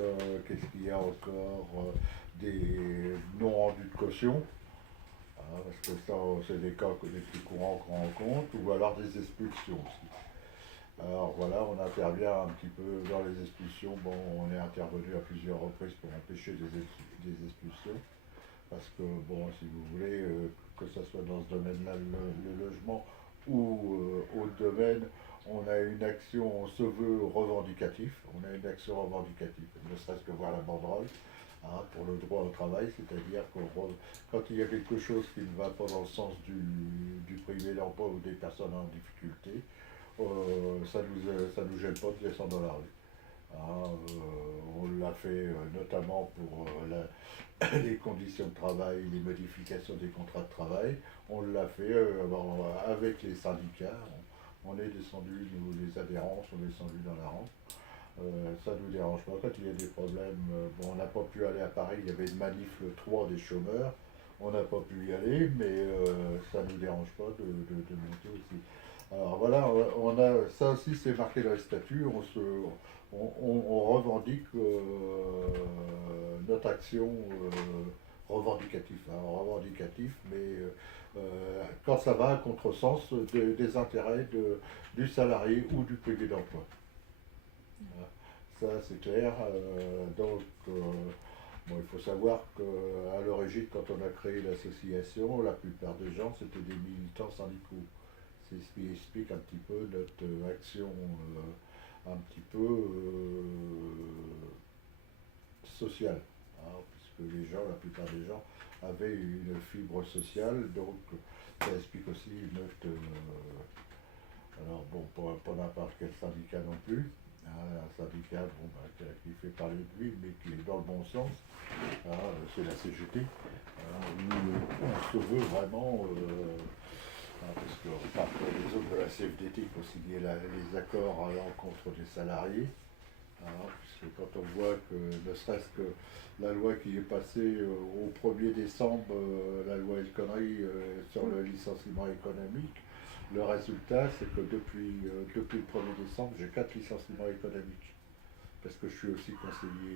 Qu'est-ce qu'il y a encore? Des non rendus de caution, parce que ça, c'est des cas les plus courants qu'on rencontre, ou alors des expulsions aussi. Alors voilà, on intervient un petit peu dans les expulsions. Bon, on est intervenu à plusieurs reprises pour empêcher des expulsions, parce que, bon, si vous voulez, que ce soit dans ce domaine-là, le logement, ou autre domaine, on a une action, on se veut revendicatif, on a une action revendicative, ne serait-ce que voir la banderole, pour le droit au travail, c'est-à-dire que quand il y a quelque chose qui ne va pas dans le sens du privé d'emploi ou des personnes en difficulté, ça nous gêne pas de descendre dans la rue. On l'a fait notamment pour les conditions de travail, les modifications des contrats de travail. On l'a fait avec les syndicats. On est descendu, nous les adhérents sont descendus dans la rue. Ça ne nous dérange pas. Quand il y a des problèmes, bon, on n'a pas pu aller à Paris, il y avait une manif le 3 des chômeurs. On n'a pas pu y aller, mais ça ne nous dérange pas de monter aussi. Alors voilà, on a, ça aussi c'est marqué dans les statuts, on revendique notre action revendicative, revendicatif, mais quand ça va à contresens des intérêts du salarié ou du privé d'emploi. Voilà. Ça c'est clair. Bon, il faut savoir qu'à l'origine, quand on a créé l'association, la plupart des gens c'était des militants syndicaux. C'est ce qui explique un petit peu notre action un petit peu sociale, puisque les gens, la plupart des gens, avaient une fibre sociale, donc ça explique aussi notre... alors bon, pas n'importe quel syndicat non plus, un syndicat bon, qui fait parler de lui, mais qui est dans le bon sens, c'est la CGT. Nous, on se veut vraiment... parce que par les autres de la CFDT, il faut signer les accords à l'encontre des salariés. Puisque quand on voit que, ne serait-ce que la loi qui est passée au 1er décembre, la loi El Khomri sur le licenciement économique, le résultat c'est que depuis le 1er décembre, j'ai 4 licenciements économiques. Parce que je suis aussi conseiller